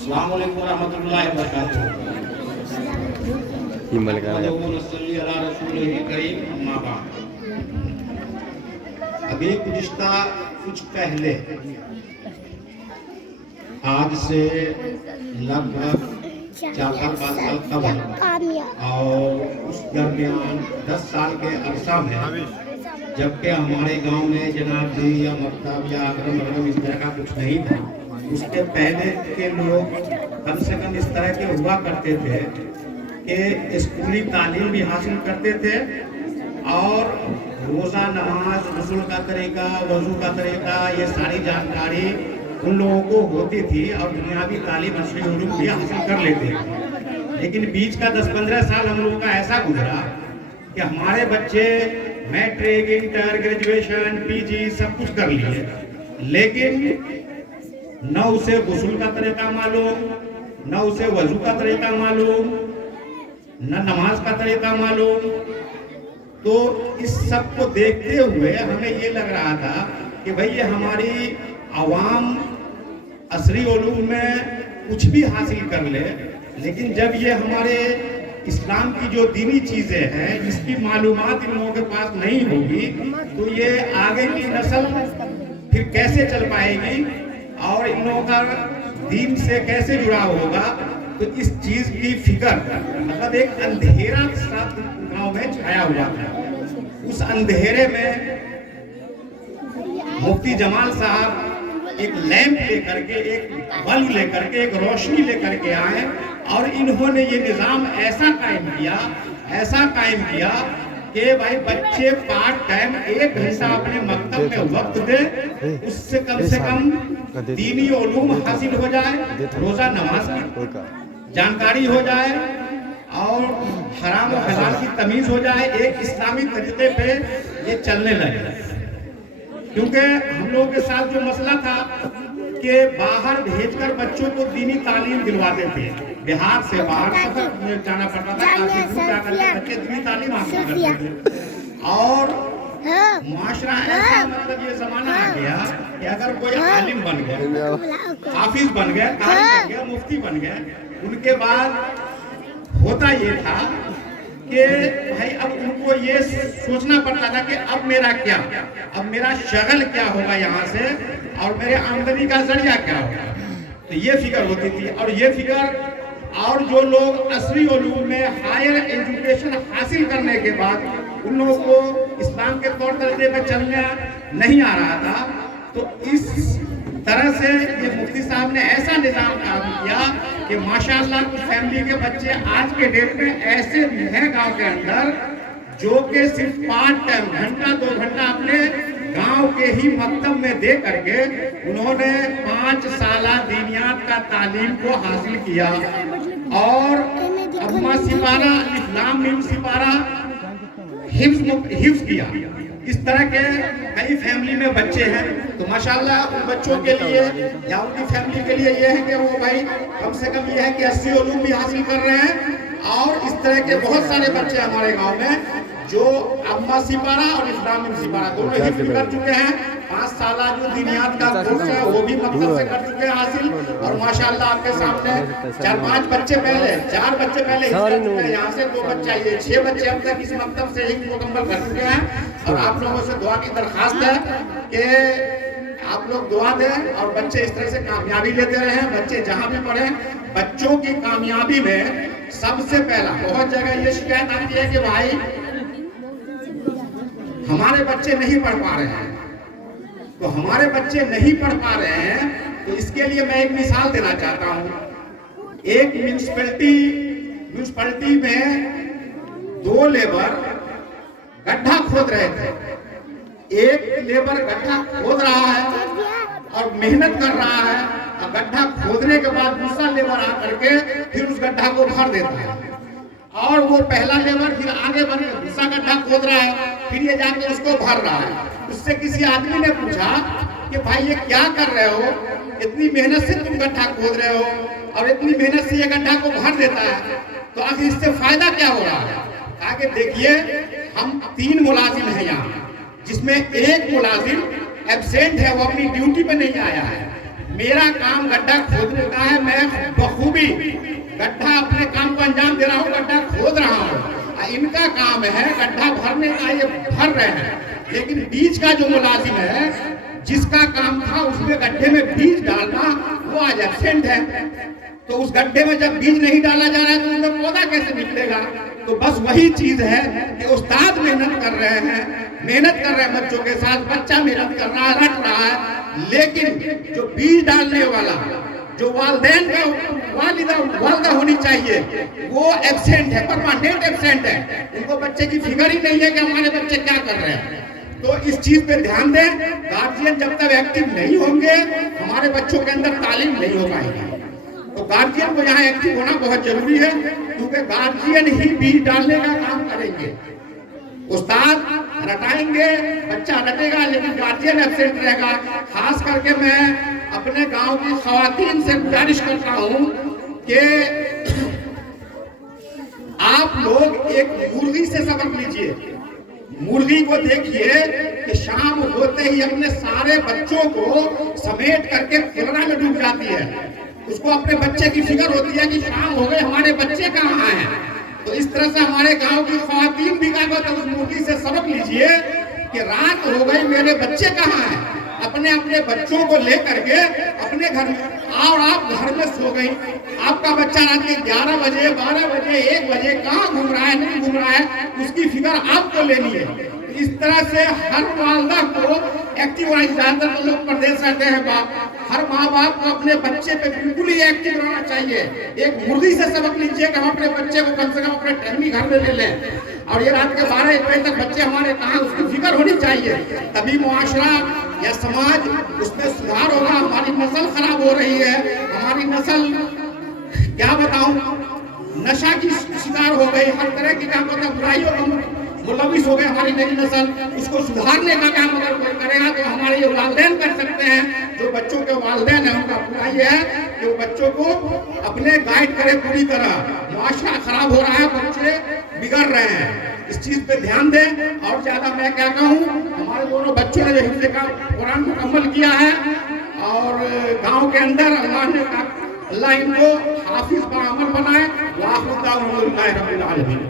السلام علیکم ورحمۃ اللہ وبرکاتہ۔ ابھی گزشتہ کچھ پہلے آج سے لگ بھگ 4-5 سال قبل اور اس درمیان 10 سال کے عرصہ میں جبکہ ہمارے گاؤں میں جناب جی یا مکتب یا اکرم اس طرح کا کچھ نہیں تھا، اس کے پہلے کے لوگ کم سے کم اس طرح کے ہوا کرتے تھے کہ اسکولی تعلیم بھی حاصل کرتے تھے اور روزہ نماز غسل کا طریقہ وضو کا طریقہ یہ ساری جانکاری ان لوگوں کو ہوتی تھی اور دنیاوی تعلیم عصری علوم بھی حاصل کر لیتے تھے۔ لیکن بیچ کا 10-15 سال ہم لوگوں کا ایسا گزرا کہ ہمارے بچے میٹرک انٹر گریجویشن پی جی سب کچھ کر لیے، لیکن نہ اسے غسل کا طریقہ معلوم، نہ اسے وضو کا طریقہ معلوم، نہ نماز کا طریقہ معلوم۔ تو اس سب کو دیکھتے ہوئے ہمیں یہ لگ رہا تھا کہ بھئی یہ ہماری عوام عصری علوم میں کچھ بھی حاصل کر لے، لیکن جب یہ ہمارے اسلام کی جو دینی چیزیں ہیں جس کی معلومات ان لوگوں کے پاس نہیں ہوگی تو یہ آگے کی نسل پھر کیسے چل پائے گی اور ان لوگوں کا دین سے کیسے جڑا ہوگا۔ تو اس چیز کی فکر مطلب ایک اندھیرا گاؤں میں چھایا ہوا تھا۔ اس اندھیرے میں مفتی جمال صاحب ایک لیمپ لے کر کے ایک بلب لے کر کے ایک روشنی لے کر کے آئے اور انہوں نے یہ نظام ایسا قائم کیا کہ بھائی بچے پارٹ ٹائم 1 گھنٹہ اپنے مکتب میں وقت دے، اس سے کم دینی علوم حاصل ہو جائے، روزہ نماز کی جانکاری ہو جائے اور حرام و حلال کی تمیز ہو جائے، ایک اسلامی طریقے پہ یہ چلنے لگے۔ کیونکہ ہم لوگوں کے ساتھ جو مسئلہ تھا کہ باہر بھیج کر بچوں کو دینی تعلیم دلواتے تھے، بہار سے باہر سفر جانا پڑتا تھا تاکہ دور جا کر کے بچے دینی تعلیم حاصل کرتے تھے۔ اور معاشرہ ایسا مطلب یہ زمانہ آ گیا کہ اگر کوئی عالم بن گیا، حافظ بن گیا، قاری بن گیا، مفتی بن گیا، ان کے بعد ہوتا یہ تھا کہ بھائی اب ان کو یہ سوچنا پڑتا تھا کہ اب میرا کیا، اب میرا شغل کیا ہوگا یہاں سے اور میرے آمدنی کا ذریعہ کیا ہوگا۔ تو یہ فکر ہوتی تھی اور یہ فکر اور جو لوگ عصری علوم میں ہائر ایجوکیشن حاصل کرنے کے بعد ان لوگوں کو اسلام کے طور طریقے پہ چلنا نہیں آ رہا تھا، تو اس طرح سے یہ مفتی صاحب نے ایسا نظام قائم کیا کہ ماشاءاللہ کچھ فیملی کے بچے آج کے ڈیٹ میں ایسے ہیں گاؤں کے اندر جو کہ صرف پارٹ ٹائم 1-2 گھنٹہ اپنے گاؤں کے ہی مکتب میں دے کر کے انہوں نے 5 سالہ دینیات کا تعلیم کو حاصل کیا اور اما سپارہ الف میم سپارہ حفظ کیا۔ اس طرح کے کئی فیملی میں بچے ہیں، تو ماشاءاللہ ان بچوں کے لیے یا ان کی فیملی کے لیے یہ ہے کہ وہ بھائی کم سے کم یہ ہے کہ 80 علوم بھی حاصل کر رہے ہیں۔ اور اس طرح کے بہت سارے بچے ہمارے گاؤں میں جو اما سپارہ اور اسلام سپارہ دونوں حفظ کر چکے ہیں، 5 سالہ جو دینیات کا کورس ہے وہ بھی مکتب سے کر چکے ہیں حاصل، اور ماشاءاللہ آپ کے سامنے 4 بچے پہلے حفظ کر چکے ہیں یہاں سے، 2 بچہ یہ 6 بچے اب تک اس مکتب سے حفظ مکمل کر چکے ہیں۔ اور آپ لوگوں سے دعا کی درخواست ہے کہ آپ لوگ دعا دیں اور بچے اس طرح سے کامیابی لیتے رہیں، بچے جہاں بھی پڑھیں۔ بچوں کی کامیابی میں سب سے پہلا بہت جگہ یہ شکایت آتی ہے کہ بھائی ہمارے بچے نہیں پڑھ پا رہے ہیں، تو ہمارے بچے نہیں پڑھ پا رہے ہیں تو اس کے لیے میں ایک مثال دینا چاہتا ہوں۔ ایک میونسپلٹی میں 2 لیبر گڈھا کھود رہے تھے، ایک لیبر گڈھا کھود رہا ہے اور محنت کر رہا ہے، اور گڈھا کھودنے کے بعد دوسرا لیبر آ کر کے پھر اس گڈھا کو بھر دیتا ہے، اور وہ پہلا لیبر پھر آگے بڑھ کے دوسرا گڈھا کھود رہا ہے، پھر یہ جا کے اس کو بھر رہا ہے۔ اس سے کسی آدمی نے پوچھا کہ بھائی یہ کیا کر رہے ہو، اتنی محنت سے تم گڈھا کھود رہے ہو اور اتنی محنت سے یہ گڈھا کو بھر دیتا ہے، تو آخر اس سے فائدہ کیا ہو رہا ہے؟ کہا کہ دیکھیے ہم 3 ملازم ہیں یہاں، جس میں ایک ملازم ایبسینٹ ہے، وہ اپنی ڈیوٹی پہ نہیں آیا ہے، میرا کام گڈھا کھودنے کا ہے، میں بخوبی گڈھا اپنے کام کو انجام دے رہا ہوں، گڈھا کھود رہا ہوں۔ ان کا کام ہے گڈھا بھرنے کا، یہ بھر رہے ہیں، لیکن بیچ کا جو ملازم ہے جس کا کام تھا اس میں گڈھے میں بیج ڈالنا، وہ آج ایبسینٹ ہے۔ تو اس گڈھے میں جب بیج نہیں ڈالا جا رہا ہے تو اس میں پودا کیسے نکلے گا؟ تو بس وہی چیز ہے کہ استاد محنت کر رہے ہیں، محنت کر رہے ہیں بچوں کے ساتھ، بچہ محنت کر رہا ہے، رٹ رہا ہے، لیکن جو بیج ڈالنے والا، جو والدین کا والدہ ہونی چاہیے، وہ ایبسینٹ ہے، پرماننٹ ایبسینٹ ہے۔ ان کو بچے کی فکر ہی نہیں ہے کہ ہمارے بچے کیا کر رہے ہیں۔ تو اس چیز پہ دھیان دیں، گارجین جب تک ایکٹیو نہیں ہوں گے ہمارے بچوں کے اندر تعلیم نہیں ہو پائے گی۔ تو گارجین کو یہاں ایکٹیو ہونا بہت ضروری ہے، کیونکہ گارجین ہی بیج ڈالنے کا کام کریں گے۔ استاد رٹائیں گے، بچہ رٹے گا، لیکن گارجین ایبسینٹ رہے گا۔ خاص کر کے میں اپنے گاؤں کی خواتین سے گزارش کرتا ہوں کہ آپ لوگ ایک مرغی سے سبق لیجئے۔ مرغی کو دیکھیے کہ شام ہوتے ہی اپنے سارے بچوں کو سمیٹ کر کے پھلنا میں ڈوب جاتی ہے۔ اس کو اپنے بچے کی فکر ہوتی ہے کہ شام ہو گئے، ہمارے بچے کہاں ہیں۔ تو اس طرح سے ہمارے گاؤں کی خواتین بھی کہا کرتے ہیں، اس مرغی سے سبق لیجئے کہ رات ہو گئی، میرے بچے کہاں ہیں۔ اپنے بچوں کو لے کر کے اپنے گھر میں، اور آپ گھر میں سو گئی، آپ کا بچہ رات کے 11 بجے 12 بجے 1 بجے کہاں گھوم رہا ہے، نہیں گھوم رہا ہے، اس کی فکر آپ کو لینی ہے۔ اس طرح سے ہر والدہ کو ایکٹیو ہونا، زیادہ تر لوگ پردیس رہتے ہیں باپ، ہر ماں باپ کو اپنے بچے پہ بالکل ہی ایکٹیو رہنا چاہیے۔ ایک مرغی سے سبق لیجیے کہ ہم اپنے بچے کو کم سے کم اپنے ٹہنی گھر میں لے لیں، اور یہ رات کے 12-1 بجے تک بچے ہمارے کہاں، اس کی فکر ہونی چاہیے۔ تبھی معاشرہ یا سماج اس میں سدھار ہوگا۔ ہماری نسل خراب ہو رہی ہے، ہماری نسل کیا بتاؤں، نشہ کی شکار ہو گئی، ہر طرح کی کیا پتہ برائیوں کا ملوث ہو گئے ہماری نئی نسل۔ اس کو سدھارنے کا کام اگر کوئی کرے گا تو ہمارے یہ والدین کر سکتے ہیں، جو بچوں کے والدین ہیں ان کا پورا یہ ہے کہ وہ بچوں کو اپنے گائیڈ کرے پوری طرح۔ معاشرہ خراب ہو رہا ہے، بچے بگڑ رہے ہیں، اس چیز پہ دھیان دیں۔ اور زیادہ میں کیا کہوں، ہمارے دونوں بچوں نے جو حفظ کا قرآن مکمل کیا ہے، اور گاؤں کے اندر اللہ ان کو حافظ بعمل بنائے۔ وآخر دعوانا الحمدللہ رب العالمین۔